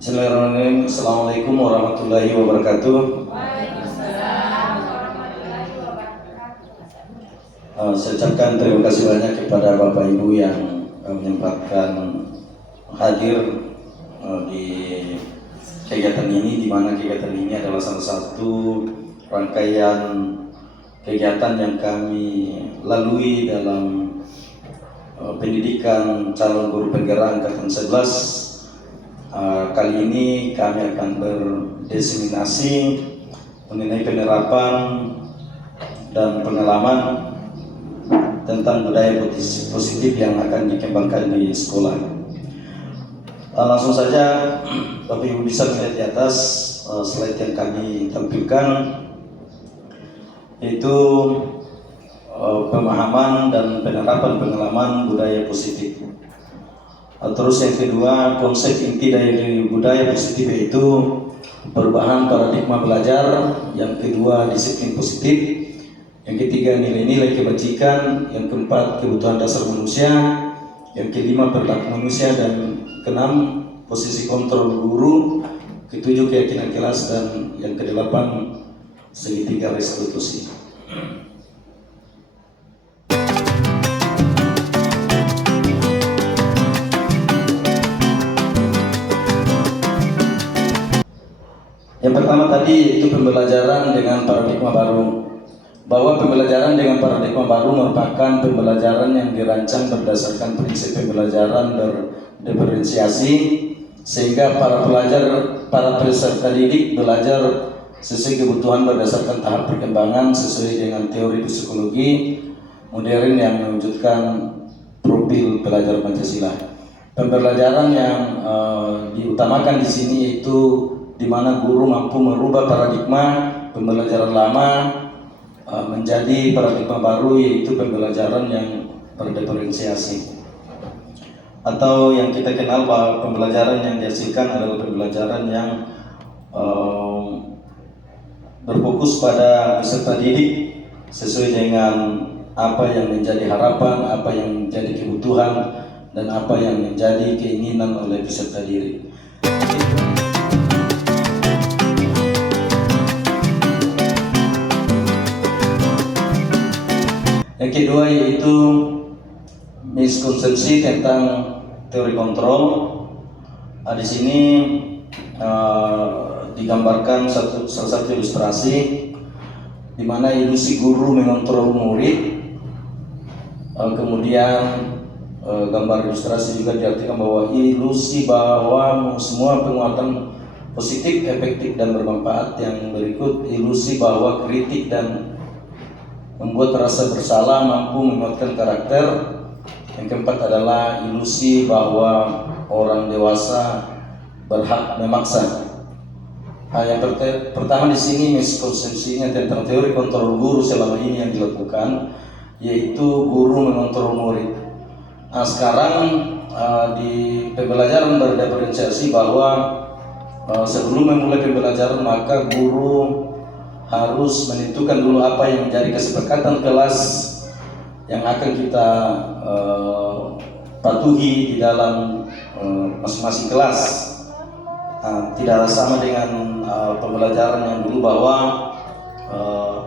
Bismillahirrahmanirrahim. Assalamualaikum warahmatullahi wabarakatuh. Waalaikumsalam warahmatullahi wabarakatuh. Saya ucapkan terima kasih banyak kepada Bapak Ibu yang menyempatkan hadir di kegiatan ini, di mana kegiatan ini adalah salah satu rangkaian kegiatan yang kami lalui dalam pendidikan calon guru penggerak angkatan 11. Kali ini kami akan berdesiminasi mengenai penerapan dan pengalaman tentang budaya positif yang akan dikembangkan di sekolah. Langsung saja Bapak Ibu bisa melihat di atas slide yang kami tampilkan, yaitu pemahaman dan penerapan pengalaman budaya positif. Terus yang kedua, konsep inti dari budaya positif yaitu perubahan paradigma belajar. Yang kedua, disiplin positif. Yang ketiga, nilai-nilai kebajikan. Yang keempat, kebutuhan dasar manusia. Yang kelima, perilaku manusia. Dan keenam, posisi kontrol guru. Ketujuh, keyakinan kelas. Dan yang kedelapan, segitiga restitusi. Yang pertama tadi itu pembelajaran dengan paradigma baru. Bahwa pembelajaran dengan paradigma baru merupakan pembelajaran yang dirancang berdasarkan prinsip pembelajaran berdiferensiasi, sehingga para peserta didik belajar sesuai kebutuhan berdasarkan tahap perkembangan sesuai dengan teori psikologi modern yang mewujudkan profil pelajar Pancasila. Pembelajaran yang diutamakan di sini yaitu di mana guru mampu merubah paradigma pembelajaran lama menjadi paradigma baru, yaitu pembelajaran yang berdiferensiasi, atau yang kita kenal bahwa pembelajaran yang dihasilkan adalah pembelajaran yang berfokus pada peserta didik sesuai dengan apa yang menjadi harapan, apa yang menjadi kebutuhan, dan apa yang menjadi keinginan oleh peserta didik. Yang kedua yaitu miskonsepsi tentang teori kontrol. Di sini digambarkan salah satu ilustrasi di mana ilusi guru mengontrol murid. Kemudian gambar ilustrasi juga diartikan bahwa ilusi bahwa semua penguatan positif, efektif, dan bermanfaat. Yang berikut, ilusi bahwa kritik dan membuat rasa bersalah mampu menguatkan karakter. Yang keempat adalah ilusi bahwa orang dewasa berhak memaksa. Yang pertama di sini miskonsepsinya tentang teori kontrol guru selama ini yang dilakukan, yaitu guru mengontrol murid. Sekarang di pembelajaran berdiferensiasi bahwa sebelum memulai pembelajaran maka guru harus menentukan dulu apa yang menjadi kesepakatan kelas yang akan kita patuhi di dalam masing-masing kelas. Tidak sama dengan pembelajaran yang dulu bahwa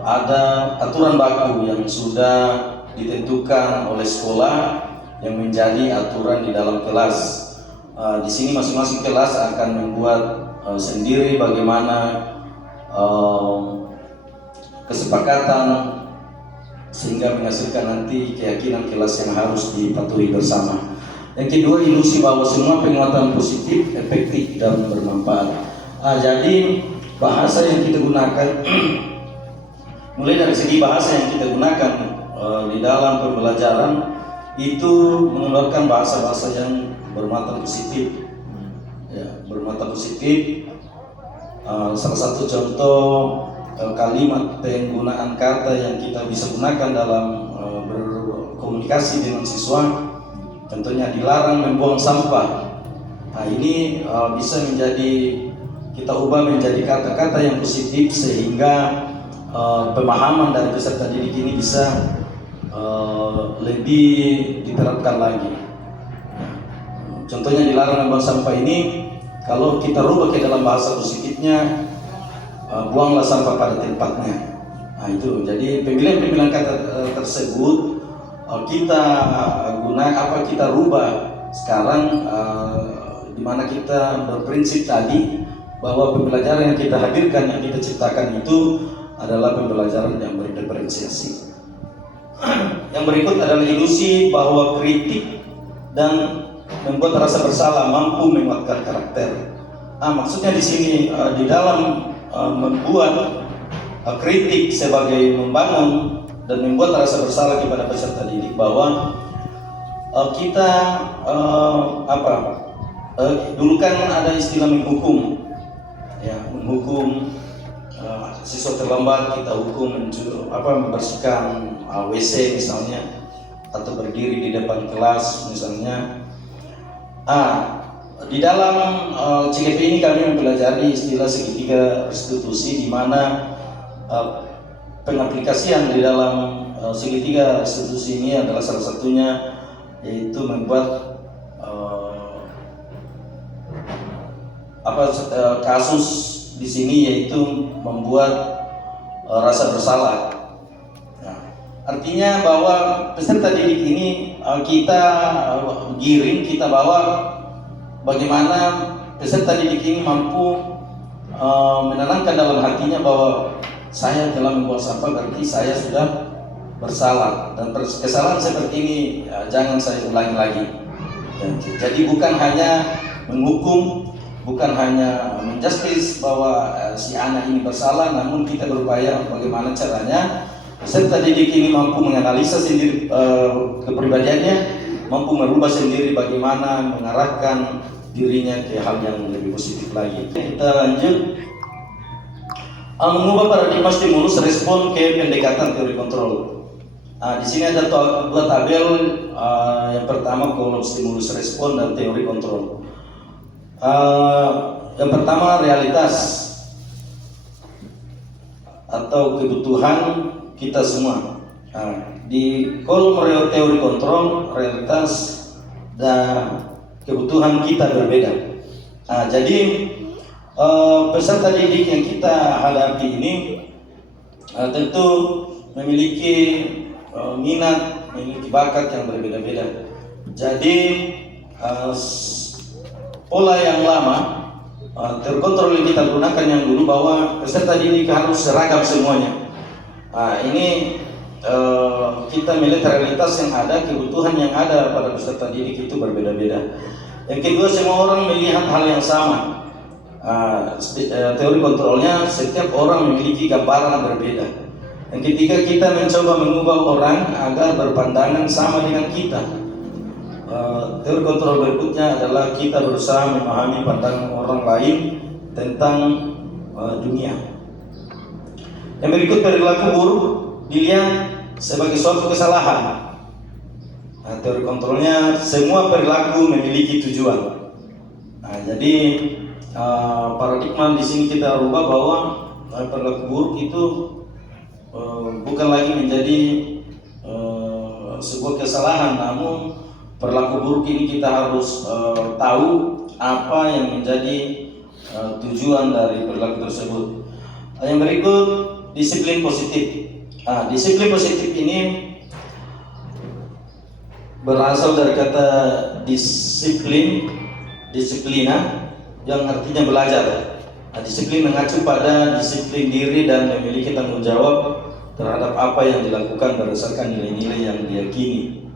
ada aturan baku yang sudah ditentukan oleh sekolah yang menjadi aturan di dalam kelas. Di sini masing-masing kelas akan membuat sendiri bagaimana kesepakatan sehingga menghasilkan nanti keyakinan kelas yang harus dipatuhi bersama. Yang kedua, ilusi bahwa semua penguatan positif, efektif, dan bermanfaat. Jadi bahasa yang kita gunakan mulai dari segi bahasa yang kita gunakan di dalam pembelajaran itu mengeluarkan bahasa-bahasa yang bermuatan positif, bermuatan positif. Salah satu contoh kalimat penggunaan kata yang kita bisa gunakan dalam berkomunikasi dengan siswa, contohnya dilarang membuang sampah. Ini bisa kita ubah menjadi kata-kata yang positif sehingga pemahaman dari peserta didik ini bisa lebih diterapkan lagi. Contohnya dilarang membuang sampah ini Kalau kita rubah ke dalam bahasa positifnya, buanglah sampah pada tempatnya. Nah itu, jadi pemilihan kata tersebut kita kita rubah sekarang, di mana kita berprinsip tadi bahwa pembelajaran yang kita hadirkan, yang kita ciptakan itu adalah pembelajaran yang berdiferensiasi. Yang berikut adalah ilusi bahwa kritik dan membuat rasa bersalah mampu menguatkan karakter. Maksudnya di sini di dalam membuat kritik sebagai membangun dan membuat rasa bersalah kepada peserta didik, bahwa kita dulu kan ada istilah menghukum, ya, menghukum siswa terlambat kita hukum membersihkan WC misalnya, atau berdiri di depan kelas misalnya. Di dalam CGP ini kami mempelajari istilah segitiga restitusi, di mana pengaplikasian di dalam segitiga restitusi ini adalah salah satunya, yaitu membuat kasus di sini, yaitu membuat rasa bersalah. Artinya bahwa peserta didik ini kita kita bawa bagaimana peserta didik ini mampu menenangkan dalam hatinya bahwa saya telah membuang sampah, berarti saya sudah bersalah, dan kesalahan seperti ini jangan saya ulangi lagi. Jadi bukan hanya menghukum, bukan hanya menjustis bahwa si anak ini bersalah, namun kita berupaya bagaimana caranya peserta didik ini mampu menganalisa sendiri kepribadiannya, mampu merubah sendiri bagaimana mengarahkan dirinya ke hal yang lebih positif lagi. Kita lanjut, mengubah paradigma stimulus respon ke pendekatan teori kontrol. Di sini ada dua tabel, yang pertama kolom stimulus respon dan teori kontrol. Yang pertama realitas atau kebutuhan kita semua. Di kolom teori kontrol, realitas dan kebutuhan kita berbeda. Jadi peserta didik yang kita hadapi ini tentu memiliki minat, memiliki bakat yang berbeda-beda. Jadi pola yang lama terkontrol yang kita gunakan yang dulu, bahwa peserta didik harus seragam semuanya. Ini kita melihat realitas yang ada, kebutuhan yang ada pada peserta didik itu berbeda-beda. Yang kedua, semua orang melihat hal yang sama. Teori kontrolnya, setiap orang memiliki gambaran berbeda. Yang ketiga, kita mencoba mengubah orang agar berpandangan sama dengan kita. Teori kontrol berikutnya adalah kita berusaha memahami pandangan orang lain tentang dunia. Yang berikut, perilaku buruk dilihat sebagai suatu kesalahan. Teori kontrolnya, semua perilaku memiliki tujuan. Jadi paradigma di sini kita rubah bahwa perilaku buruk itu bukan lagi menjadi sebuah kesalahan, namun perilaku buruk ini kita harus tahu apa yang menjadi tujuan dari perilaku tersebut. Yang berikut, disiplin positif. Disiplin positif ini berasal dari kata disiplina yang artinya belajar. Disiplin mengacu pada disiplin diri dan memiliki tanggung jawab terhadap apa yang dilakukan berdasarkan nilai-nilai yang diyakini.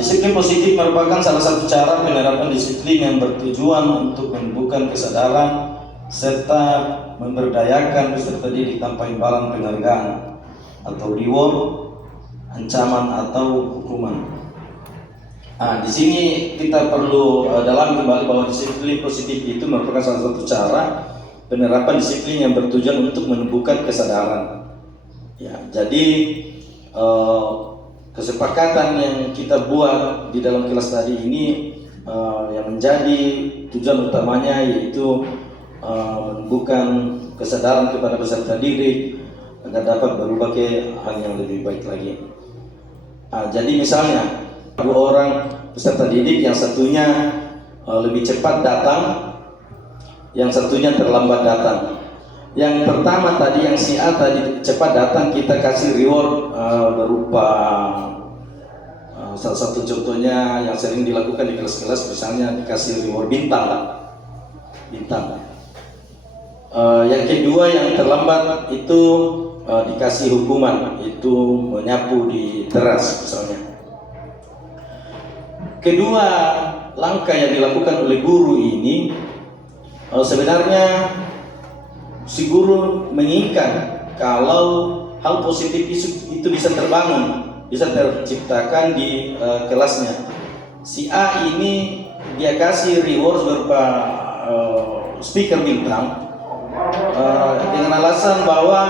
Disiplin positif merupakan salah satu cara penerapan disiplin yang bertujuan untuk menumbuhkan kesadaran serta memberdayakan peserta didik tanpa imbalan penghargaan atau reward, ancaman atau hukuman. Di sini kita perlu dalam kembali bahwa disiplin positif itu merupakan salah satu cara penerapan disiplin yang bertujuan untuk menumbuhkan kesadaran. Jadi kesepakatan yang kita buat di dalam kelas tadi ini yang menjadi tujuan utamanya yaitu menumbuhkan kesadaran kepada peserta didik agar dapat berubah ke hal yang lebih baik lagi. Jadi misalnya dua orang peserta didik, yang satunya lebih cepat datang, yang satunya terlambat datang. Yang pertama tadi, yang si A tadi cepat datang, kita kasih reward berupa salah satu contohnya yang sering dilakukan di kelas-kelas, misalnya dikasih reward bintang. Yang kedua, yang terlambat itu dikasih hukuman, itu menyapu di teras misalnya. Kedua langkah yang dilakukan oleh guru ini sebenarnya si guru menginginkan kalau hal positif itu bisa terbangun, bisa terciptakan di kelasnya. Si A ini dia kasih reward berupa speaker bintang dengan alasan bahwa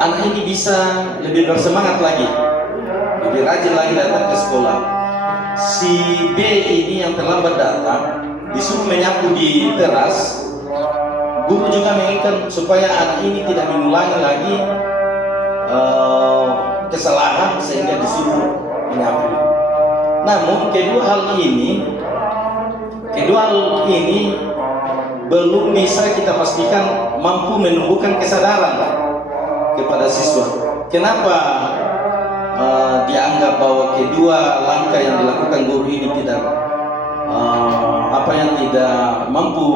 anak ini bisa lebih bersemangat lagi, lebih rajin lagi datang ke sekolah. Si B ini yang terlambat datang disuruh menyapu di teras. Guru juga menginginkan supaya anak ini tidak mengulangi lagi kesalahan sehingga disuruh menyapu. Namun kedua hal ini belum bisa kita pastikan mampu menumbuhkan kesadaran kepada siswa. Kenapa dianggap bahwa kedua langkah yang dilakukan guru ini tidak tidak mampu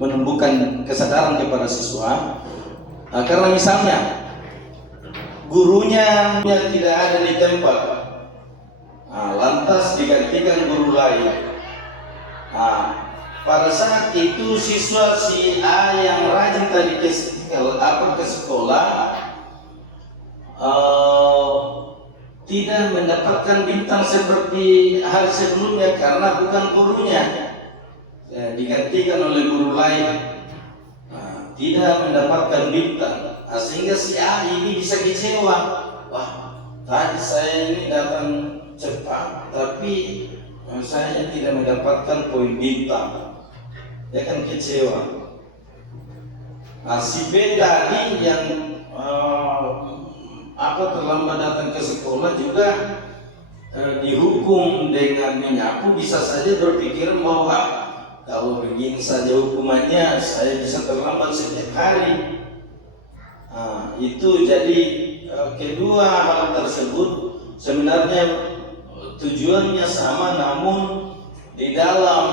menumbuhkan kesadaran kepada siswa? Karena misalnya gurunya tidak ada di tempat, lantas digantikan guru lain. Pada saat itu siswa si A yang rajin tadi ke sekolah tidak mendapatkan bintang seperti hari sebelumnya karena bukan gurunya, digantikan oleh guru lain, tidak mendapatkan bintang, sehingga si A ini bisa kecewa. Wah, tadi saya ini datang cepat tapi saya tidak mendapatkan poin bintang, dia kan kecewa. Si B tadi yang terlambat datang ke sekolah juga dihukum dengan menyapu, bisa saja berpikir bahwa kalau begini saja hukumannya saya bisa terlambat setiap hari. Itu jadi kedua hal tersebut sebenarnya tujuannya sama, namun di dalam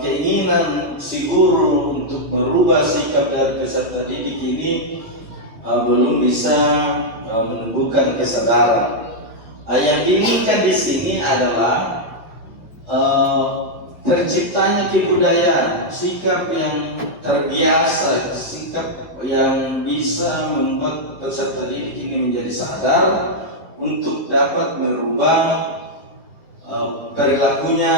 keinginan si guru untuk merubah sikap dari peserta didik ini belum bisa menumbuhkan kesadaran. Yang diinginkan di sini adalah terciptanya kebudayaan, sikap yang terbiasa, sikap yang bisa membuat peserta didik ini menjadi sadar untuk dapat merubah perilakunya.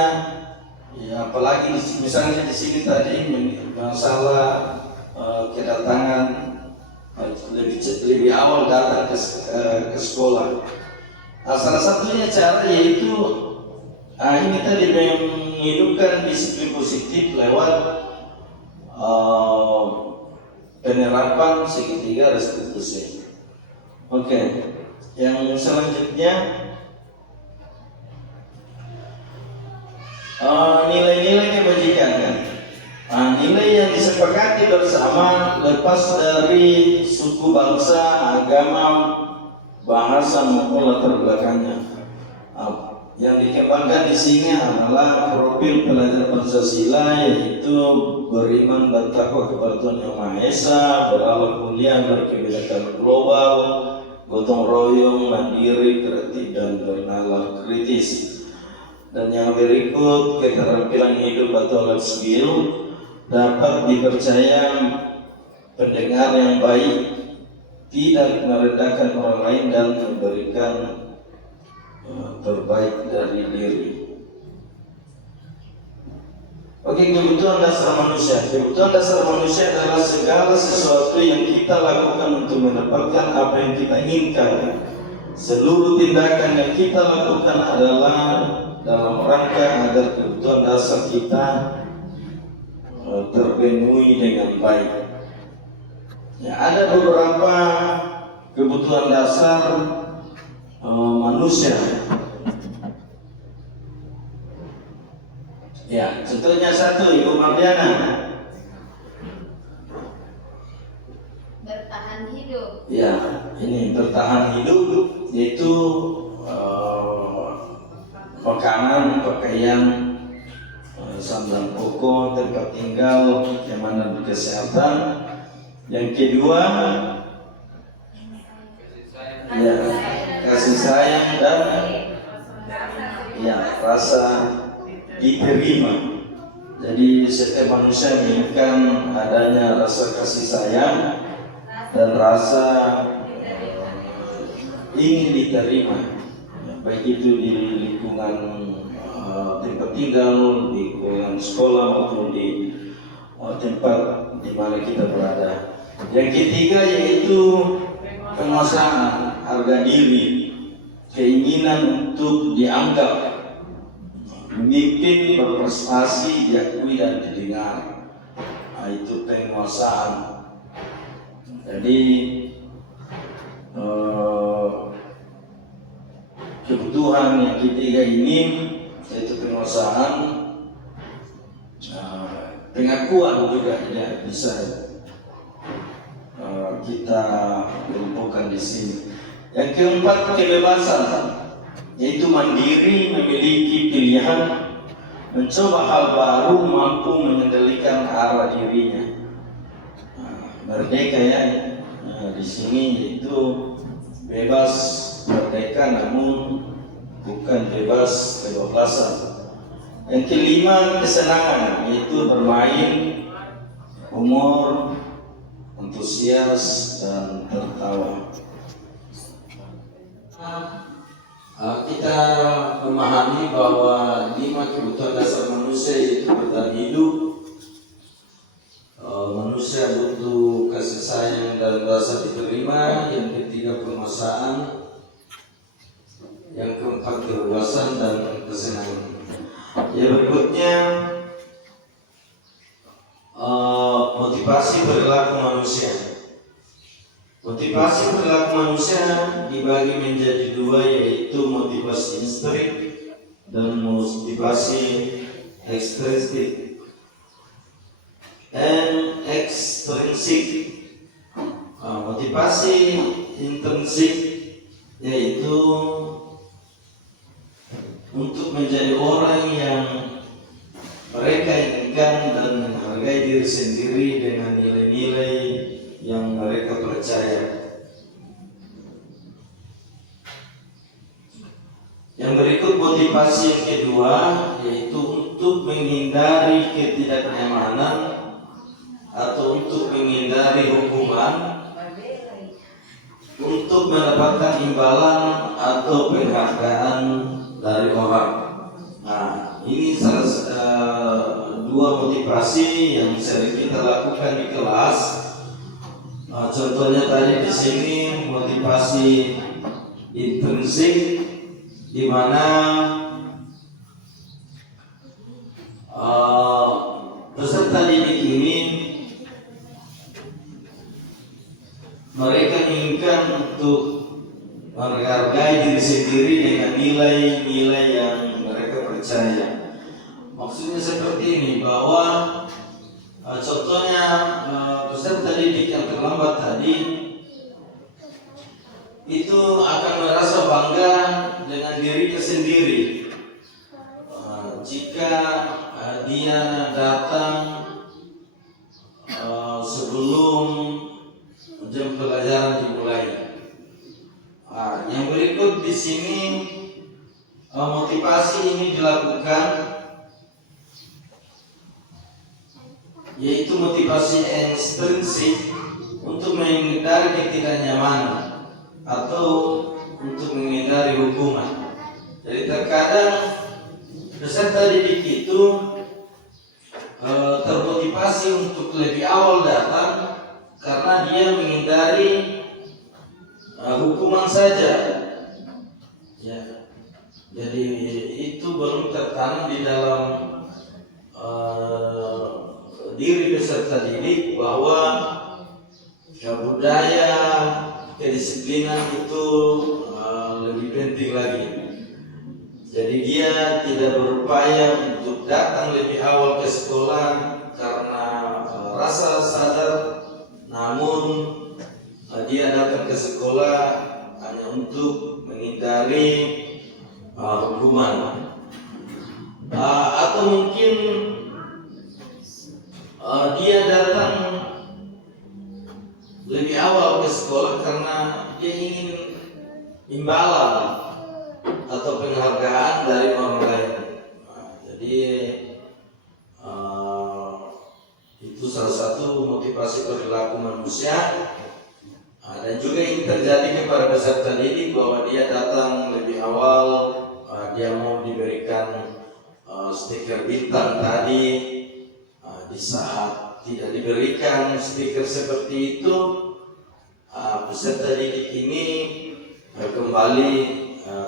Ya, apalagi misalnya di sini tadi masalah kedatangan lebih awal datang ke sekolah. Salah satunya cara yaitu ini tadi menghidupkan disiplin positif lewat penerapan segitiga restitusi. Oke, yang selanjutnya nilai-nilai kebajikan. Nilai yang disepakati bersama lepas dari suku, bangsa, agama, bahasa maupun latar belakangnya. Yang dikembangkan di sini adalah profil pelajar Pancasila, yaitu beriman dan takwa kepada Tuhan Yang Maha Esa, berakhlak mulia, berkebinekaan global, gotong royong, mandiri, kreatif, dan bernalar kritis. Dan yang berikut, keterampilan hidup atau life skill, dapat dipercaya pendengar yang baik, tidak merendahkan orang lain, dan memberikan terbaik dari diri. Oke, kebutuhan dasar manusia. Kebutuhan dasar manusia adalah segala sesuatu yang kita lakukan untuk mendapatkan apa yang kita inginkan. Seluruh tindakan yang kita lakukan adalah dalam rangka agar kebutuhan dasar kita terpenuhi dengan baik. Ya, ada beberapa kebutuhan dasar manusia. Ya, contohnya satu, Ibu Mardiana. Bertahan hidup. Ya, ini bertahan hidup yaitu makanan, pakaian, sandang pokok, tempat tinggal, keamanan kesehatan. Yang kedua, ya, kasih sayang dan ya, rasa diterima. Jadi setiap manusia menginginkan adanya rasa kasih sayang dan rasa ingin diterima, baik itu di lingkungan tempat tinggal, di lingkungan sekolah maupun di tempat di mana kita berada. Yang ketiga yaitu penguasaan harga diri, keinginan untuk dianggap, memimpin, berprestasi, diakui dan didengar. Itu penguasaan. Jadi kebutuhan yang ketiga ini yaitu penguasaan, pengakuan juga ya, bisa kita kelompokkan di sini. Yang keempat, kebebasan, yaitu mandiri, memiliki pilihan, mencoba hal baru, mampu mengendalikan arah dirinya. Merdeka ya, di sini yaitu bebas merdeka, namun bukan bebas kebebasan. Yang kelima, kesenangan, yaitu bermain, humor, antusias dan tertawa. Kita memahami bahwa 5 kebutuhan dasar manusia yaitu bertahan hidup. Manusia butuh kasih sayang dan rasa diterima. Yang ketiga, penguasaan. Yang keempat, kebebasan dan kesenangan. Yang berikutnya, motivasi perilaku manusia. Motivasi perilaku manusia dibagi menjadi 2, yaitu motivasi intrinsik dan motivasi ekstrinsik. Motivasi intrinsik yaitu untuk menjadi orang yang mereka inginkan dan menghargai diri sendiri dengan nilai-nilai yang mereka percaya. Yang berikut motivasi yang kedua yaitu untuk menghindari ketidaknyamanan atau untuk menghindari hukuman, untuk mendapatkan imbalan atau penghargaan dari orang. Nah, ini dua motivasi yang sering kita lakukan di kelas. Contohnya tadi di sini motivasi intrinsik, di mana peserta didik ini mereka menginginkan untuk menghargai diri sendiri dengan nilai-nilai yang mereka percaya. Maksudnya seperti ini, bahwa contohnya peserta didik yang terlambat tadi itu akan merasa bangga dengan dirinya sendiri jika dia datang sebelum jam pelajaran dimulai. Yang berikut di sini motivasi ini dilakukan yaitu motivasi ekstrinsik untuk menghindari ketidaknyamanan atau untuk menghindari hukuman. Jadi terkadang peserta didik itu termotivasi untuk lebih awal datang karena dia menghindari hukuman saja. Ya. Jadi itu belum tertanam di dalam diri peserta didik bahwa budaya kedisiplinan itu lebih penting lagi. Jadi dia tidak berupaya untuk datang lebih awal ke sekolah karena rasa sadar, namun dia datang ke sekolah hanya untuk menghindari hukuman. Atau mungkin dia datang lebih awal ke sekolah karena dia ingin imbalan atau penghargaan dari orang lain. Jadi itu salah satu motivasi perilaku manusia. Dan juga yang terjadi kepada peserta didik bahwa dia datang lebih awal, dia mau diberikan stiker bintang tadi. Di saat tidak diberikan stiker seperti itu, peserta didik ini kembali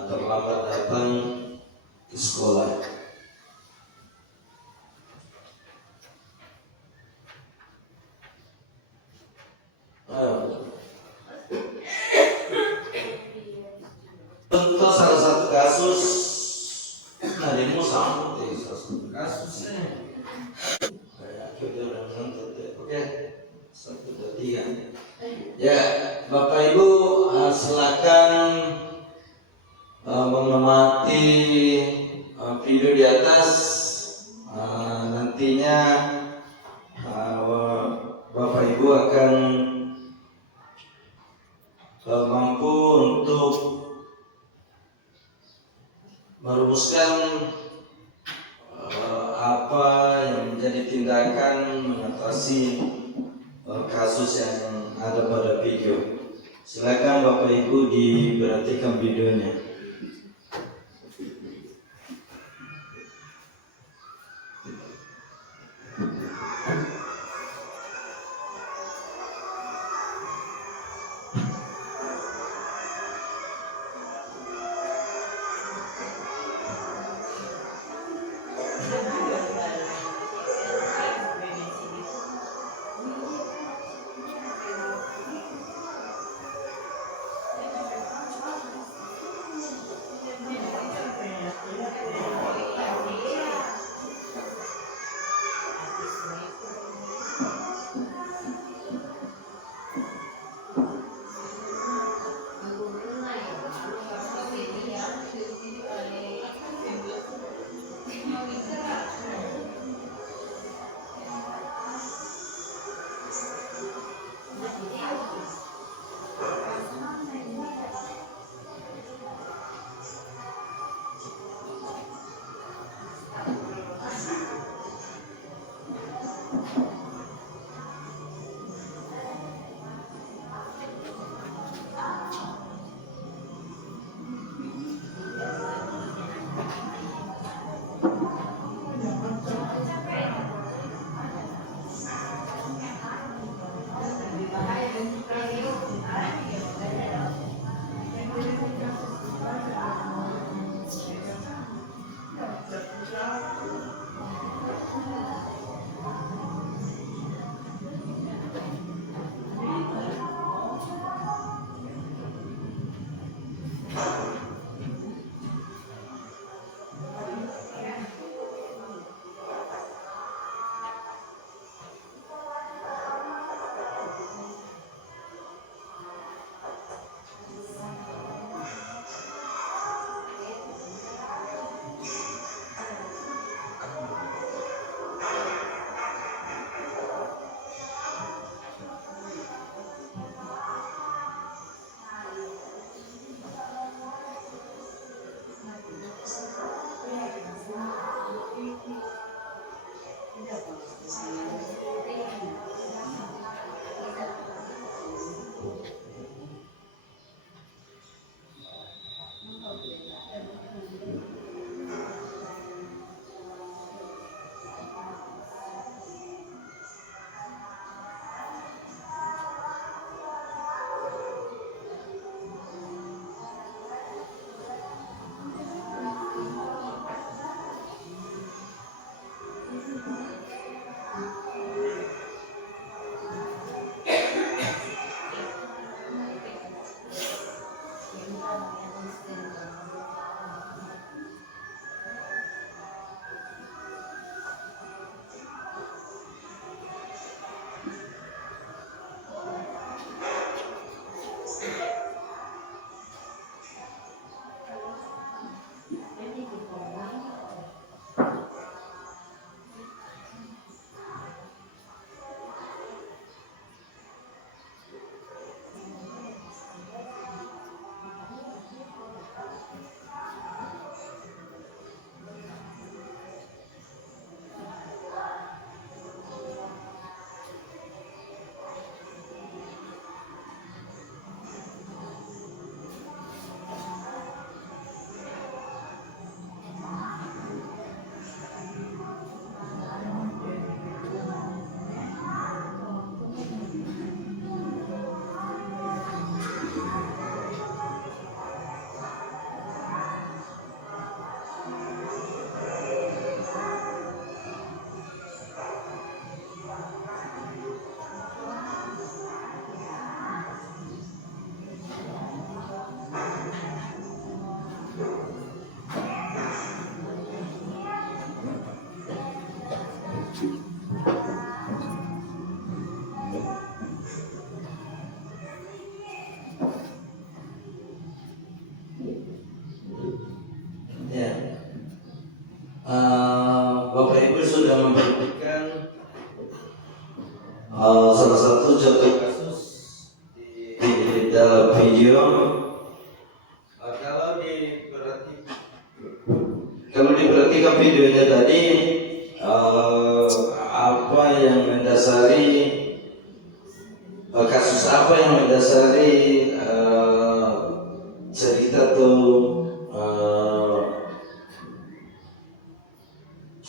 terlambat datang ke sekolah. Contoh salah satu kasus, demo sama salah satu kasusnya. Oke, 1, 2, 3. Ya, Bapak Ibu, silakan mengamati video di atas. Nantinya Bapak Ibu akan mampu untuk merumuskan apa yang menjadi tindakan mengatasi kasus yang ada pada video. Silakan Bapak Ibu diperhatikan videonya. memberikan salah satu contoh kasus di dalam video. Kalau diperhatikan videonya tadi, apa yang mendasari kasus apa yang mendasari cerita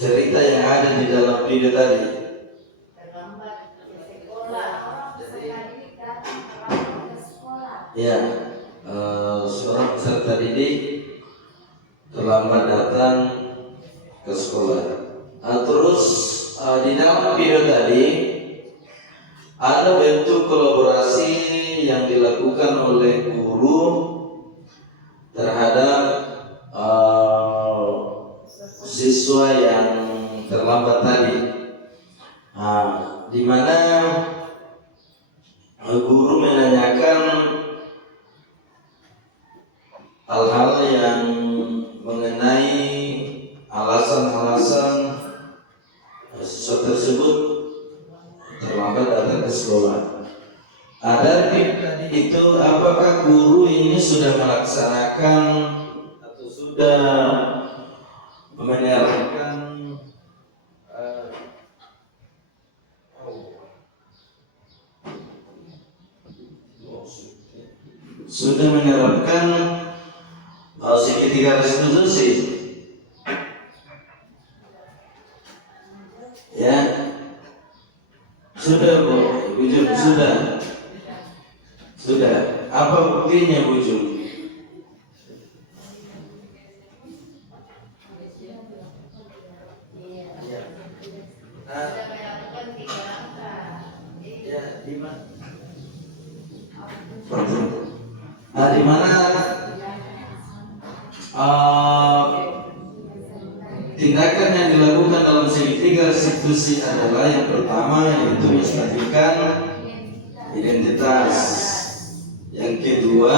cerita yang ada di dalam video tadi. Terlambat ke sekolah. Ya, seorang peserta didik terlambat datang ke sekolah. Terus di dalam video tadi ada bentuk kolaborasi yang dilakukan oleh guru terhadap siswa yang terlambat tadi, di mana guru menanyakan hal-hal yang mengenai alasan-alasan siswa tersebut terlambat datang ke sekolah. Ada tadi itu, apakah guru ini sudah melaksanakan atau sudah menerapkan segitiga restitusi? Ya, sudah Bu, Bujum, sudah. Apa buktinya Bujum? Di mana tindakan yang dilakukan dalam segitiga restitusi adalah yang pertama yaitu menstabilkan identitas, yang kedua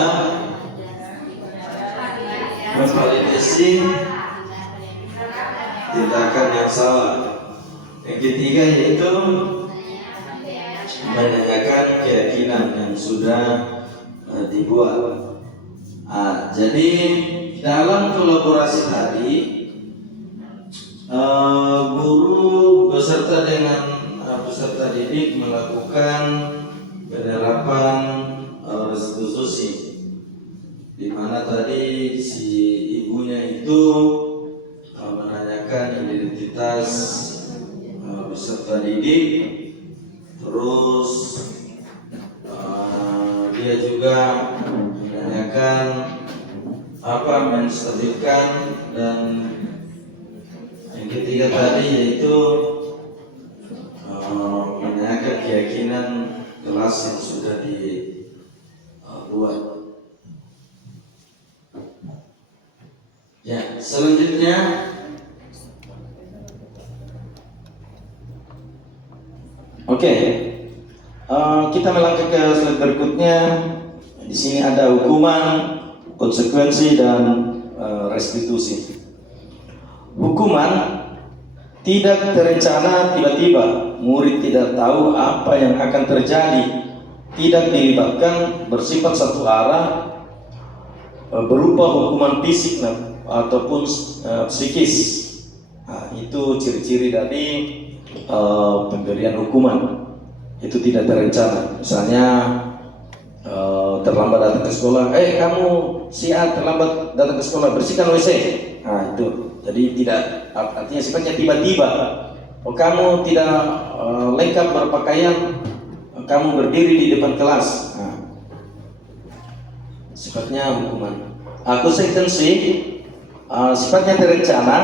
memvalidasi tindakan yang salah, yang ketiga yaitu menanyakan keyakinan yang sudah dibuat. Jadi dalam kolaborasi tadi, guru beserta dengan peserta didik melakukan penerapan restitusi, di mana tadi si ibunya itu menanyakan identitas peserta didik, terus dia juga menanyakan menstabilkan, dan yang ketiga tadi yaitu menanyakan keyakinan kelas yang sudah dibuat. Ya, selanjutnya kita melangkah ke slide berikutnya. Di sini ada hukuman, konsekuensi, dan restitusi. Hukuman: tidak terencana, tiba-tiba, murid tidak tahu apa yang akan terjadi, tidak dilibatkan, bersifat satu arah, berupa hukuman fisik ataupun psikis. Itu ciri-ciri dari pemberian hukuman. Itu tidak terencana. Misalnya terlambat datang ke sekolah, kamu si A terlambat datang ke sekolah, bersihkan WC. Itu. Jadi tidak, artinya sifatnya tiba-tiba. Kamu tidak lengkap berpakaian, kamu berdiri di depan kelas. Sifatnya hukuman. Konsekuensi sifatnya terencana,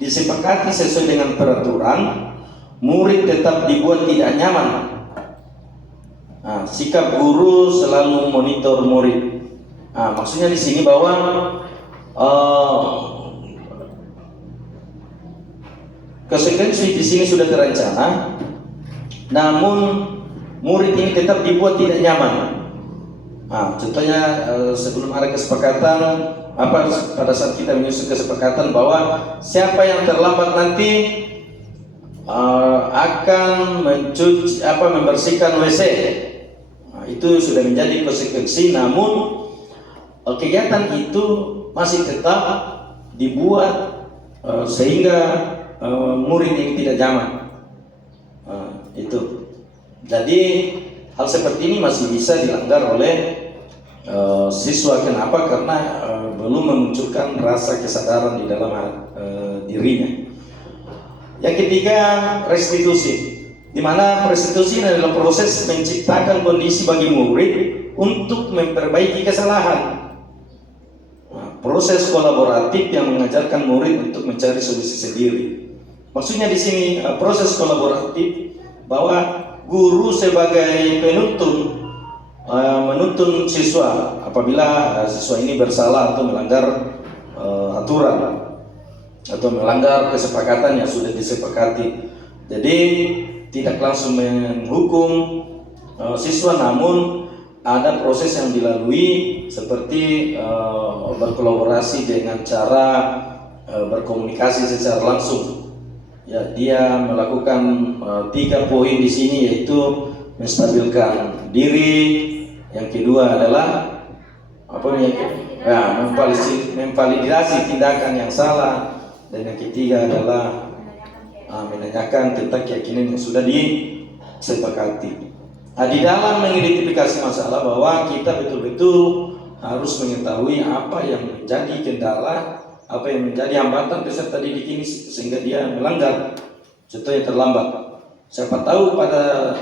disepakati sesuai dengan peraturan, murid tetap dibuat tidak nyaman. Sikap guru selalu monitor murid. Maksudnya di sini bahwa konsekuensi di sini sudah terencana, namun murid ini tetap dibuat tidak nyaman. Contohnya sebelum ada kesepakatan, pada saat kita menyusun kesepakatan bahwa siapa yang terlambat nanti akan membersihkan WC. Nah, itu sudah menjadi konsekuensi, namun kegiatan itu masih tetap dibuat sehingga murid yang tidak nyaman. Itu. Jadi hal seperti ini masih bisa dilanggar oleh siswa. Kenapa? Karena belum memunculkan rasa kesadaran di dalam dirinya. Yang ketiga, restitusi, di mana restitusi adalah proses menciptakan kondisi bagi murid untuk memperbaiki kesalahan. Proses kolaboratif yang mengajarkan murid untuk mencari solusi sendiri. Maksudnya di sini proses kolaboratif bahwa guru sebagai penuntun menuntun siswa apabila siswa ini bersalah atau melanggar aturan atau melanggar kesepakatan yang sudah disepakati. Jadi tidak langsung menghukum siswa, namun ada proses yang dilalui seperti berkolaborasi dengan cara berkomunikasi secara langsung. Ya, dia melakukan 3 poin di sini, yaitu menstabilkan diri. Yang kedua adalah memvalidasi tindakan yang salah, dan yang ketiga adalah menanyakan tentang keyakinan yang sudah disepakati. Di dalam mengidentifikasi masalah, bahwa kita betul-betul harus mengetahui apa yang menjadi kendala, apa yang menjadi hambatan peserta didik ini sehingga dia melanggar. Contohnya terlambat. Siapa tahu pada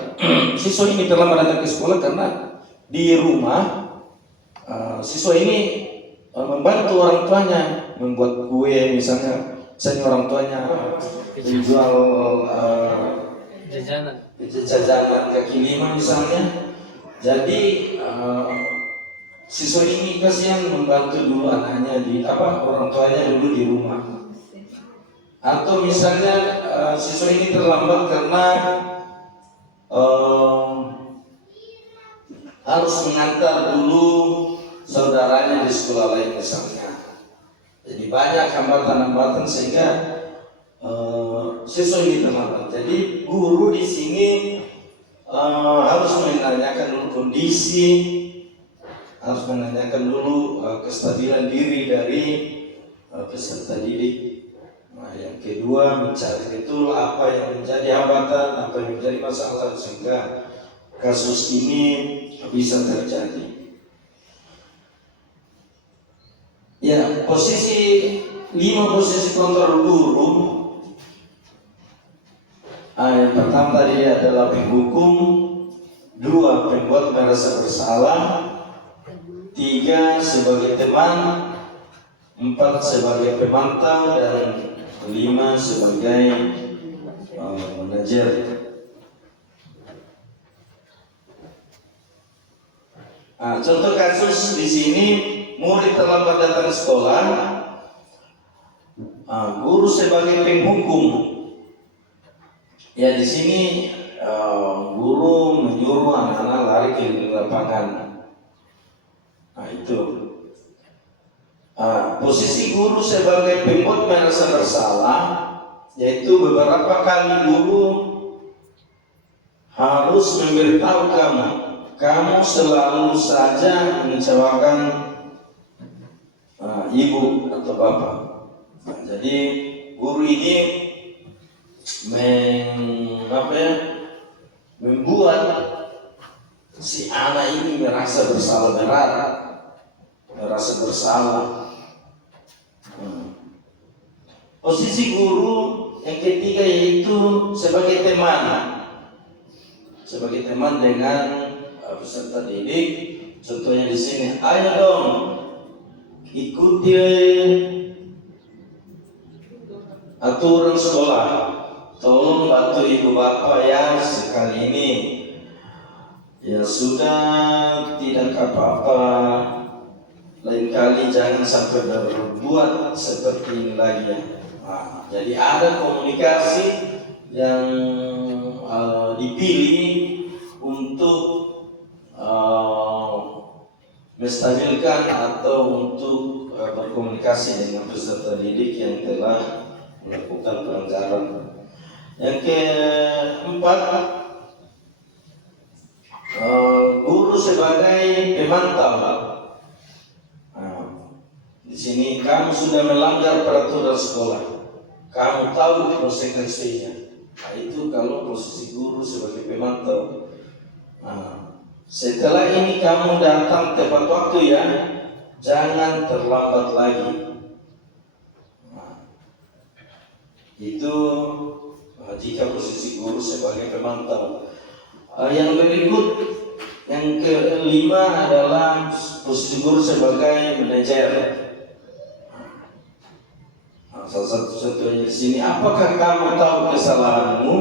siswa ini terlambat datang ke sekolah karena di rumah siswa ini membantu orang tuanya membuat kue, misalnya orang tuanya menjual jajanan kaki lima misalnya. Jadi siswa ini kasihan membantu dulu anaknya orang tuanya dulu di rumah. Atau misalnya siswa ini terlambat karena harus mengantar dulu saudaranya di sekolah lain misalnya. Jadi banyak hambatan-hambatan sehingga siswa ini terlambat. Jadi guru di sini harus menanyakan dulu kondisi, harus menanyakan dulu kestabilan diri dari peserta didik. Nah, yang kedua, mencari betul apa yang menjadi hambatan, apa yang menjadi masalah sehingga kasus ini bisa terjadi. Ya, 5 posisi kontrol guru. Yang pertama tadi adalah penghukum, 2 pembuat merasa bersalah, 3 sebagai teman, 4 sebagai pemantau, dan 5 sebagai manajer. Contoh kasus di sini, murid terlambat datang ke sekolah, guru sebagai penghukum. Ya, di sini guru menyuruh anak-anak lari ke lapangan. Itu. Posisi guru sebagai pembuat merasa bersalah, yaitu beberapa kali guru harus memberitahu kamu selalu saja mengecewakan ibu atau bapak. Jadi guru ini membuat si anak ini merasa bersalah berat, merasa bersalah. Posisi guru yang ketiga yaitu sebagai teman dengan peserta didik. Contohnya di sini, ayo dong ikuti aturan sekolah, tolong bantu ibu bapak ya sekali ini. Ya sudah, tidak apa-apa, lain kali jangan sampai berbuat seperti ini lagi ya. Jadi ada komunikasi yang dipilih untuk menstabilkan atau untuk berkomunikasi dengan peserta didik yang telah melakukan pelanggaran. Yang keempat, guru sebagai pemantau. Nah, di sini kamu sudah melanggar peraturan sekolah, kamu tahu konsekuensinya. Nah, itu kalau posisi guru sebagai pemantau. Nah, setelah ini kamu datang tepat waktu ya, jangan terlambat lagi. Nah, itu jika posisi guru sebagai pemantau. Yang berikut, yang kelima adalah posisi guru sebagai manajer. Nah, salah satunya di sini, apakah kamu tahu kesalahanmu?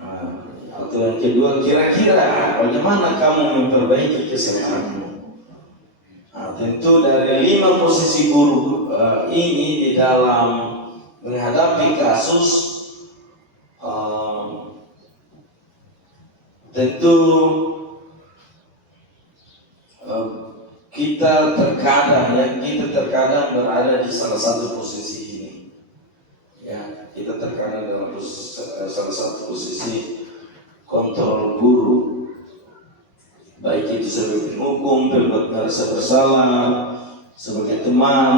Nah, atau yang kedua, kira-kira bagaimana kamu memperbaiki kesalahanmu? Nah, tentu dari 5 posisi guru ini di dalam menghadapi kasus, tentu kita terkadang berada di salah satu posisi ini. Ya, kita terkadang dalam salah satu posisi kontrol guru, baik itu sebagai penghukum, pembuat merasa bersalah, sebagai teman,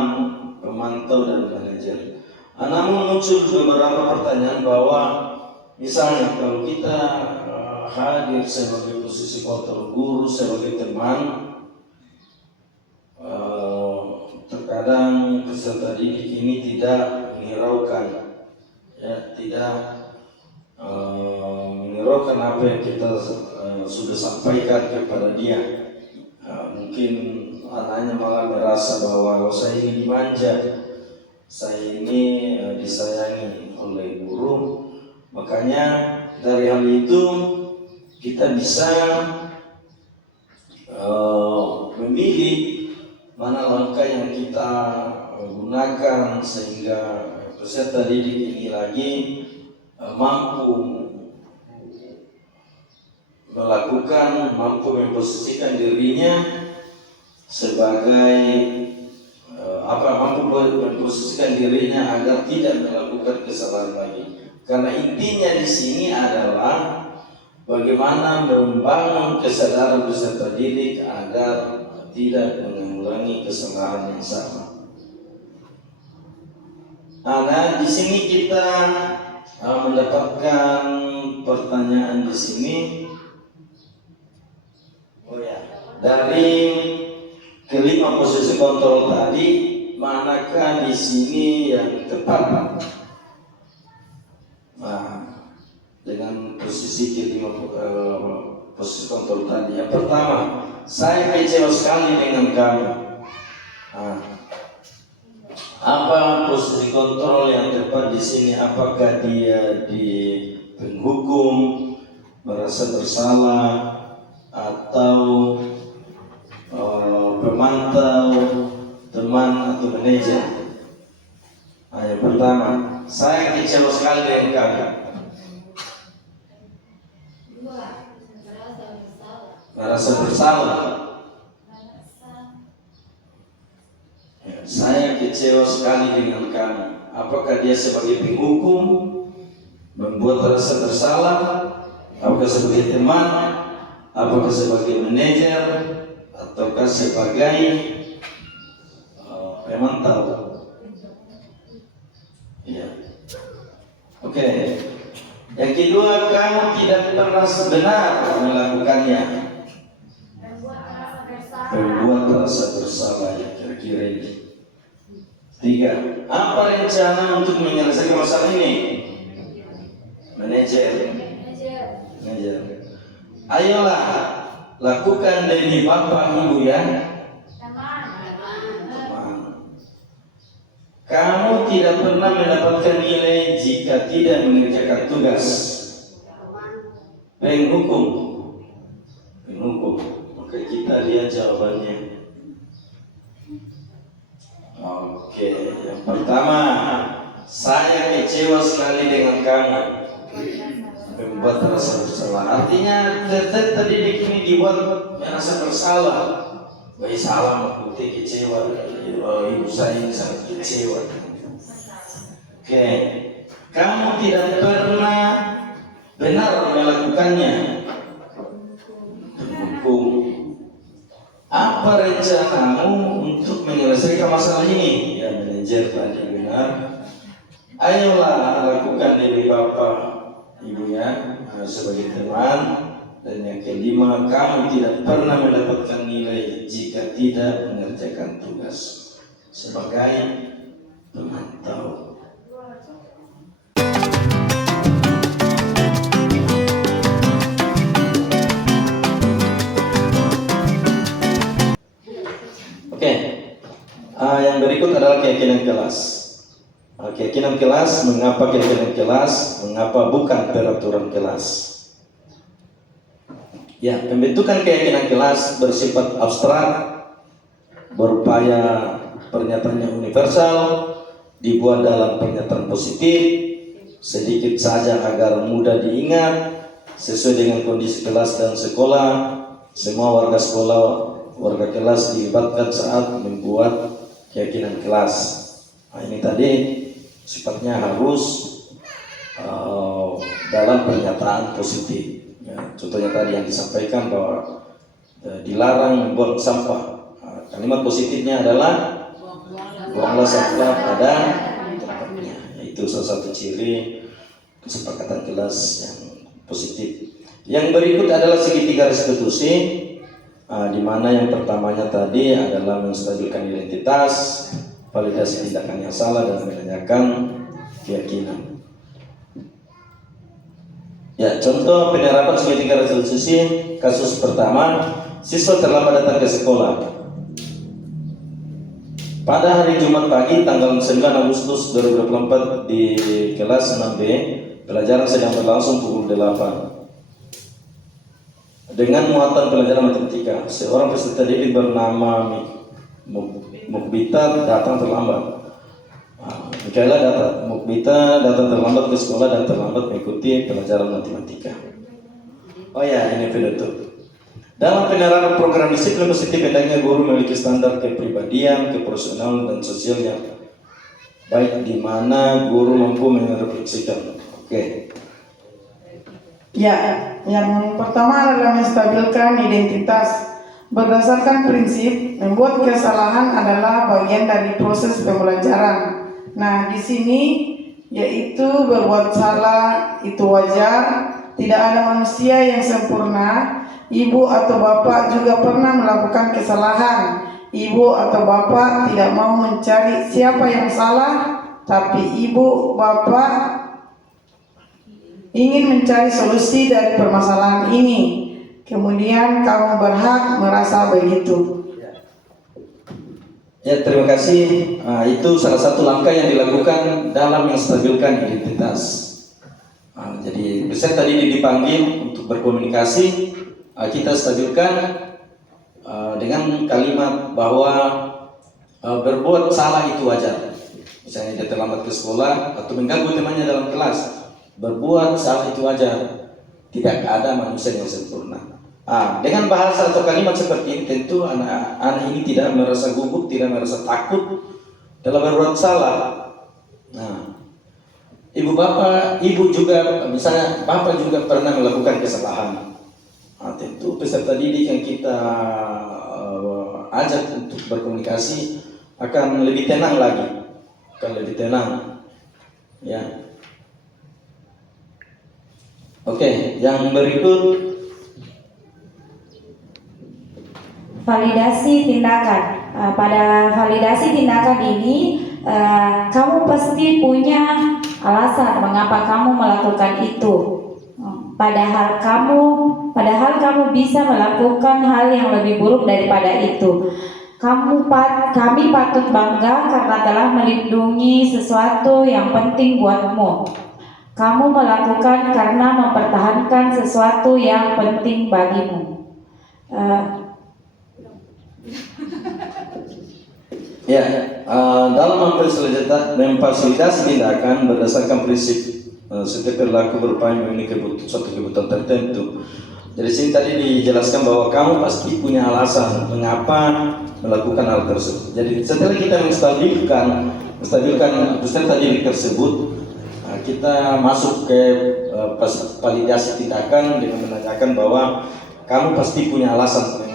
pemantau dan manajer. Namun muncul beberapa pertanyaan bahwa misalnya kalau kita hadir sebagai posisi kontrol guru, sebagai teman, terkadang peserta didik ini tidak menghiraukan, ya, tidak menghiraukan apa yang kita sudah sampaikan kepada dia. Mungkin anaknya malah merasa bahwa saya ini dimanja, saya ini disayangi oleh guru. Makanya dari hal itu kita bisa memilih mana langkah yang kita gunakan sehingga peserta didik ini lagi mampu memposisikan dirinya sebagai mampu memposisikan dirinya agar tidak melakukan kesalahan lagi. Karena intinya di sini adalah bagaimana membangun kesadaran peserta didik agar tidak mengulangi kesalahan yang sama. Nah, di sini kita mendapatkan pertanyaan di sini. Oh ya, dari kelima posisi kontrol tadi, manakah di sini yang tepat? Nah, dengan posisi kelima posisi kontrol tadi, yang pertama, saya kecewa sekali dengan kamu. Nah, apa posisi kontrol yang tepat di sini? Apakah dia di penghukum, merasa bersalah, atau pemantau, teman atau manajer? Nah, yang pertama, saya kecewa sekali dengan kamu. Merasa bersalah. Ya, saya kecewa sekali dengan kamu. Apakah dia sebagai penghukum, membuat rasa bersalah? Apakah sebagai teman? Apakah sebagai manajer? Ataukah sebagai pemantau? Ya. Oke. Yang kedua, kamu tidak pernah benar melakukannya. Membuat rasa bersalah, ya, kira-kira ini. 3. Apa rencana untuk menyelesaikan masalah ini? Manajer. Ayolah, lakukan demi Bapak Ibu ya. Kamu tidak pernah mendapatkan nilai jika tidak mengerjakan tugas. Penghukum. Oke, kita lihat jawabannya. Oke, yang pertama, saya kecewa sekali dengan kamu. Membuat rasa bersalah. Artinya peserta didik ini dibuat merasa bersalah. Baik salah maksudnya kecewa. Ibu saya ini sangat kecewa. Oke, kamu tidak pernah benar melakukannya. Hukum. Apa rencanamu untuk menyelesaikan masalah ini? Ya, manajer tadi benar. Ayolah lakukan diri bapak ibunya sebagai teman. Dan yang kelima, kamu tidak pernah mendapatkan nilai jika tidak mengerjakan tugas sebagai pemantau. Oke, yang berikut adalah keyakinan kelas. Keyakinan kelas, mengapa keyakinan kelas, mengapa bukan peraturan kelas. Ya, pembentukan keyakinan kelas bersifat abstrak, berupaya pernyataannya universal, dibuat dalam pernyataan positif, sedikit saja agar mudah diingat, sesuai dengan kondisi kelas dan sekolah. Semua warga sekolah, warga kelas dilibatkan saat membuat keyakinan kelas. Nah, ini tadi sifatnya harus dalam pernyataan positif. Ya, contohnya tadi yang disampaikan bahwa dilarang membuang sampah. Kalimat positifnya adalah buanglah sampah pada tempatnya. Itu salah satu ciri kesepakatan kelas yang positif. Yang berikut adalah segitiga restitusi, di mana yang pertamanya tadi adalah menstabilkan identitas, validasi tindakan yang salah, dan menanyakan keyakinan. Ya, contoh penerapan segitiga restitusi. Kasus pertama, siswa terlambat datang ke sekolah. Pada hari Jumat pagi tanggal 9 Agustus 2024 di kelas 6B, pelajaran sedang berlangsung pukul 8. Dengan muatan pelajaran matematika, seorang peserta didik bernama Mukbita datang terlambat. Mukbita datang terlambat ke sekolah dan terlambat mengikuti pelajaran matematika. Oh ya, ini penutup. Dalam penerapan program disiplin positif, hendaknya guru memiliki standar kepribadian, keprofesionalan, dan sosial yang baik, di mana guru mampu merefleksikan. Oke. Ya, yang pertama adalah menstabilkan identitas. Berdasarkan prinsip, membuat kesalahan adalah bagian dari proses pembelajaran. Nah, di sini yaitu berbuat salah itu wajar. Tidak ada manusia yang sempurna. Ibu atau bapak juga pernah melakukan kesalahan. Ibu atau bapak tidak mau mencari siapa yang salah, tapi ibu bapak ingin mencari solusi dari permasalahan ini. Kemudian kamu berhak merasa begitu. Ya, terima kasih. Itu salah satu langkah yang dilakukan dalam menstabilkan identitas. Jadi peserta didik dipanggil untuk berkomunikasi. Kita stabilkan dengan kalimat bahwa berbuat salah itu wajar. Misalnya dia terlambat ke sekolah atau mengganggu temannya dalam kelas, berbuat salah itu wajar. Tidak ada manusia yang sempurna. Dengan bahasa atau kalimat seperti ini, tentu anak ini tidak merasa gugup, tidak merasa takut dalam berbuat salah. Ibu juga, misalnya bapak juga pernah melakukan kesalahan. Tentu peserta didik yang kita ajak untuk berkomunikasi akan lebih tenang lagi, Ya. Oke, yang berikut. Validasi tindakan. Pada validasi tindakan ini, kamu pasti punya alasan mengapa kamu melakukan itu. Padahal kamu bisa melakukan hal yang lebih buruk daripada itu. Kami patut bangga karena telah melindungi sesuatu yang penting buatmu. Kamu melakukan karena mempertahankan sesuatu yang penting bagimu. Dalam memfasilitasi tindakan berdasarkan prinsip setiap perilaku berupaya memenuhi suatu kebutuhan tertentu. Jadi sini tadi dijelaskan bahwa kamu pasti punya alasan mengapa melakukan hal tersebut. Jadi setelah kita menstabilkan peserta didik tersebut, Nah, kita masuk ke validasi tindakan dengan menanyakan bahwa kamu pasti punya alasan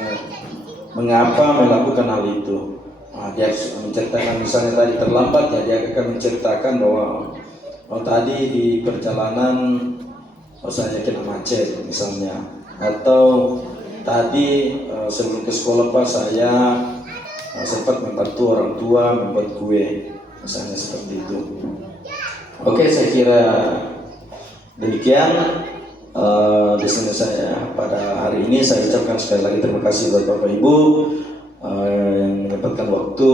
mengapa melakukan hal itu. Nah, dia menceritakan misalnya tadi terlambat, ya dia akan menceritakan bahwa tadi di perjalanan saya kena macet misalnya, atau tadi sebelum ke sekolah Pak saya sempat membantu orang tua membuat kue, misalnya seperti itu. Oke, saya kira demikian diskusi saya pada hari ini. Saya ucapkan sekali lagi terima kasih buat Bapak Ibu yang menyempatkan waktu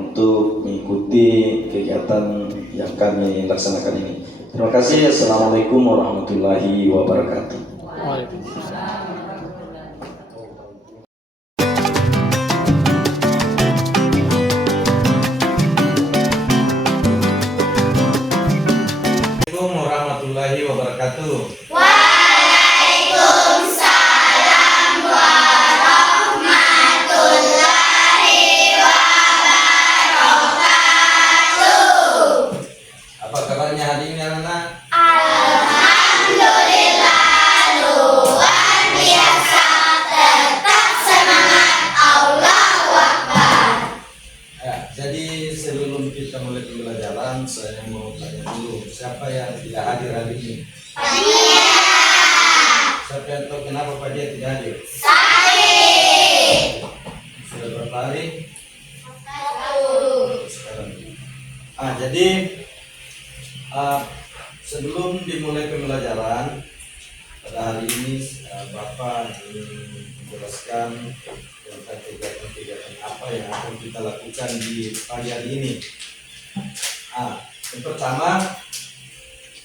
untuk mengikuti kegiatan yang kami laksanakan ini. Terima kasih. Assalamualaikum warahmatullahi wabarakatuh. Assalamualaikum warahmatullahi wabarakatuh. Waalaikumsalam warahmatullahi wabarakatuh. Apa kabarnya hari ini anak-anak? Alhamdulillah luar biasa, tetap semangat, Allahu Akbar. Ya, jadi sebelum kita mulai pembelajaran, saya mau tanya dulu, siapa yang tidak hadir hari ini? Siapa yang tahu kenapa Pak dia tidak hadir? Sudah berapa hari? Sekarang. Jadi sebelum dimulai pembelajaran pada hari ini, Bapak ingin menjelaskan tentang kegiatan-kegiatan apa yang akan kita lakukan di pagi hari ini. Yang pertama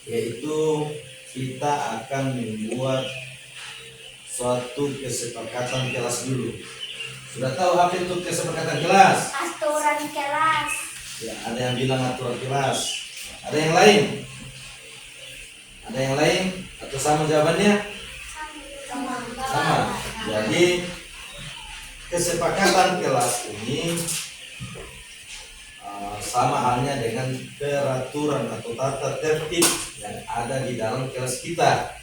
yaitu kita akan membuat suatu kesepakatan kelas dulu. Sudah tahu apa itu kesepakatan kelas? Aturan kelas. Ya, ada yang bilang aturan kelas. Ada yang lain? Ada yang lain? Atau sama jawabannya? Sama. Jadi kesepakatan kelas ini sama halnya dengan peraturan atau tata tertib yang ada di dalam kelas kita.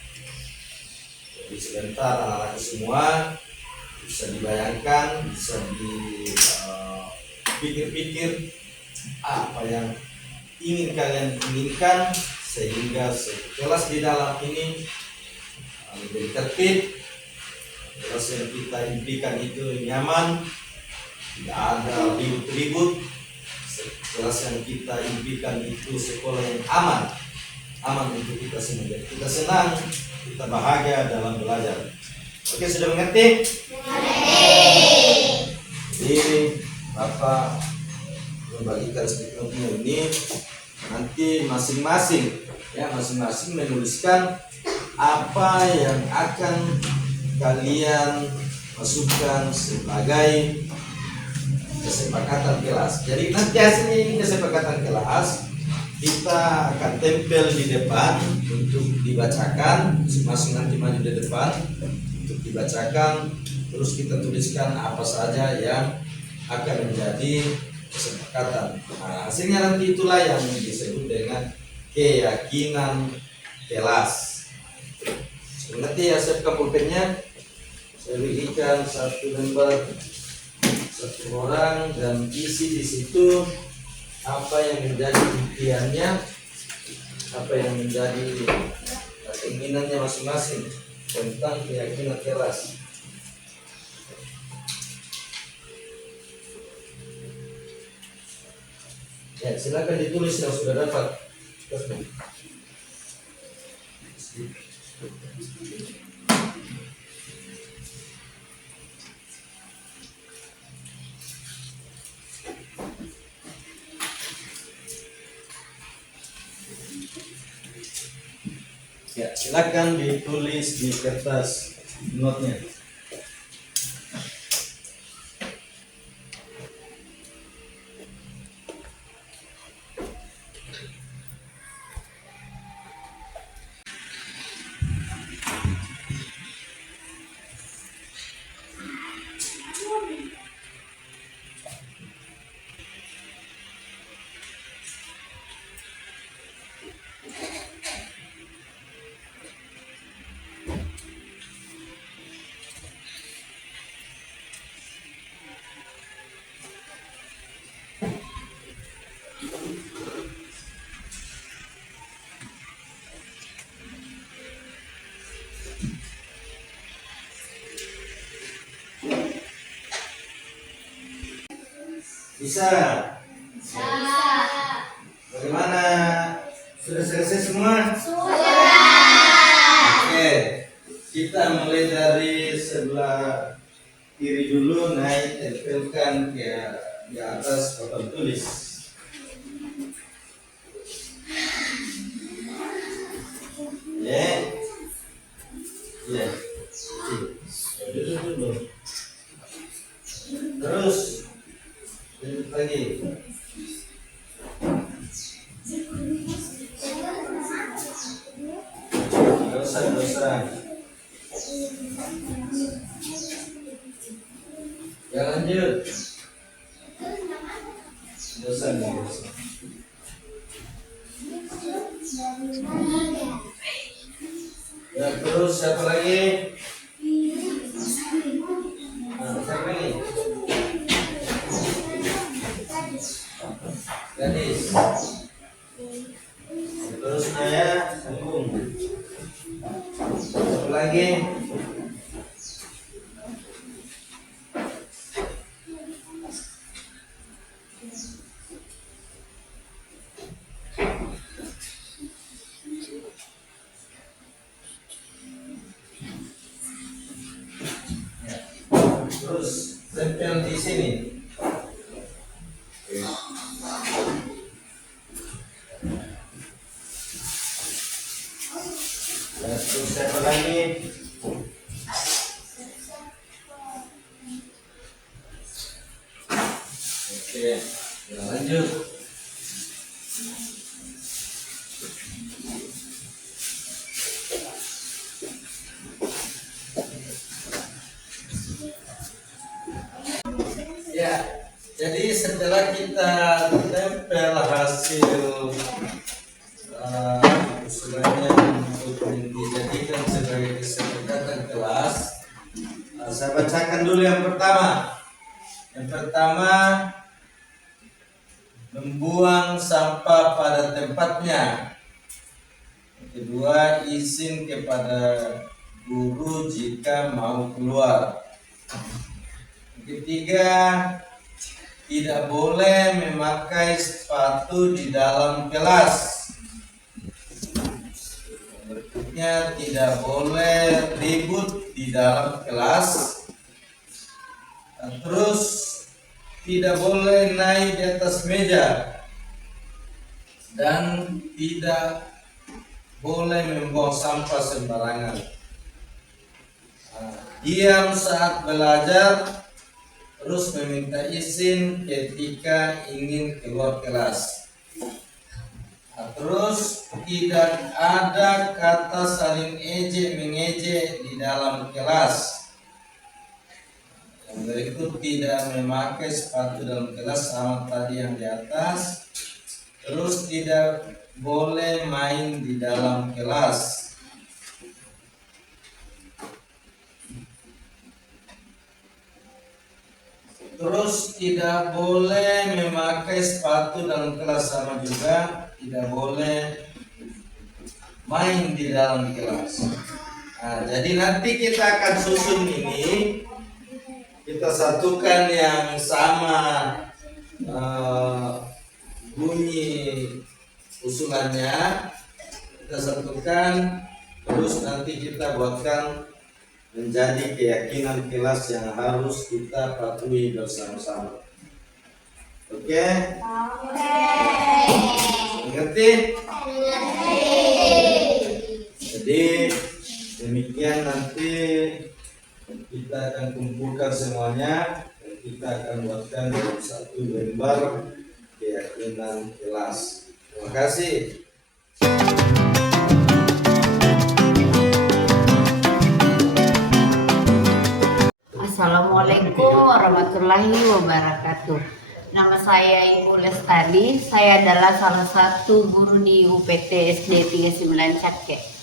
Jadi sebentar anak-anak semua bisa dibayangkan, bisa dipikir-pikir apa yang ingin kalian inginkan sehingga kelas di dalam ini menjadi tertib. Kelas yang kita impikan itu nyaman, tidak ada ribut-ribut. Kelas yang kita impikan itu sekolah yang aman untuk kita semua. Kita senang, kita bahagia dalam belajar. Oke, sudah mengerti? Jadi Bapak membagikan statementnya ini, nanti masing-masing menuliskan apa yang akan kalian masukkan sebagai kesepakatan kelas. Jadi nanti hasilnya ini kesepakatan kelas kita akan tempel di depan untuk dibacakan, masing-masing nanti maju di depan untuk dibacakan, terus kita tuliskan apa saja yang akan menjadi kesepakatan. Hasilnya nanti itulah yang disebut dengan keyakinan kelas. Nanti ya, siapkan pulpennya. Saya berikan satu lembar satu orang dan isi di situ apa yang menjadi impiannya, apa yang menjadi keinginannya masing-masing tentang keyakinan kelas. Ya, silakan ditulis yang sudah dapat. Ya, silakan ditulis di kertas notnya. Bisa? Bagaimana? Sudah selesai semua? Oke, kita mulai dari sebelah kiri dulu, naik tempelkan ke di atas papan tulis. Ya, ya, dulu. Terus lanjut lagi. Dosa. Ya lanjut. Dosa. Ya terus siapa lagi? Siapa lagi? Gadis. Terusnya ya, sambung. Siapa lagi? Terus tempel di sini. Terus siapa lagi? Oke, ya lanjut. Ya, jadi setelah kita tempel hasil usulannya untuk dijadikan sebagai kesepakatan kelas, saya bacakan dulu yang pertama. Yang pertama, membuang sampah pada tempatnya. Yang kedua, izin kepada guru jika mau keluar. Yang ketiga, tidak boleh memakai sepatu di dalam kelas. Berikutnya, tidak boleh ribut di dalam kelas. Terus, tidak boleh naik di atas meja dan tidak boleh membuang sampah sembarangan. Diam saat belajar, terus meminta izin ketika ingin keluar kelas. Terus tidak ada kata saling ejek mengejek di dalam kelas. Yang berikut, tidak memakai sepatu dalam kelas sama tadi yang di atas. Terus tidak boleh main di dalam kelas. Terus tidak boleh memakai sepatu dalam kelas sama juga tidak boleh main di dalam kelas. Nah, jadi nanti kita akan susun ini. Kita satukan yang sama bunyi usulannya, kita satukan, terus nanti kita buatkan menjadi keyakinan kelas yang harus kita patuhi bersama-sama. Oke? Mengerti? Jadi demikian nanti kita akan kumpulkan semuanya dan kita akan buatkan satu lembar keyakinan kelas. Terima kasih. Assalamualaikum warahmatullahi wabarakatuh. Nama saya Ibu Lestari. Saya adalah salah satu guru di UPT SD 39 Cake.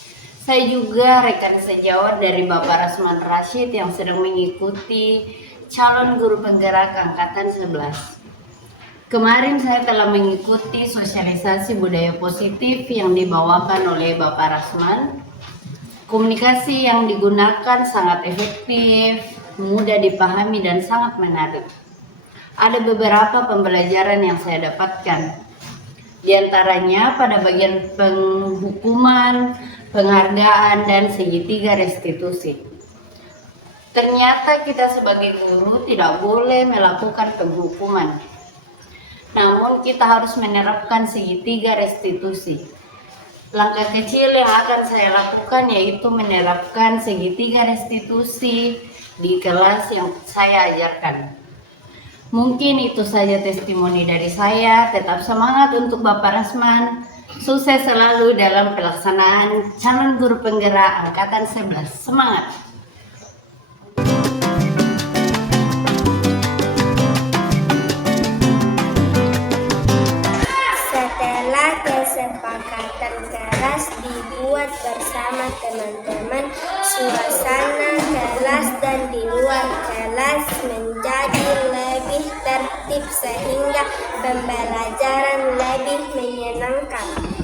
Saya juga rekan sejawat dari Bapak Rasman Rashid yang sedang mengikuti calon guru penggerak angkatan 11. Kemarin saya telah mengikuti sosialisasi budaya positif yang dibawakan oleh Bapak Rasman. Komunikasi yang digunakan sangat efektif, mudah dipahami dan sangat menarik. Ada beberapa pembelajaran yang saya dapatkan. Di antaranya pada bagian penghukuman, penghargaan, dan segitiga restitusi. Ternyata kita sebagai guru tidak boleh melakukan penghukuman. Namun kita harus menerapkan segitiga restitusi. Langkah kecil yang akan saya lakukan yaitu menerapkan segitiga restitusi di kelas yang saya ajarkan. Mungkin itu saja testimoni dari saya. Tetap semangat untuk Bapak Rasman. Sukses selalu dalam pelaksanaan calon guru penggerak angkatan 11. Semangat! Setelah kesepakatan kelas dibuat bersama teman-teman, suasana kelas dan di luar kelas menjadi lebih tertib sehingga pembelajaran lebih menyenangkan.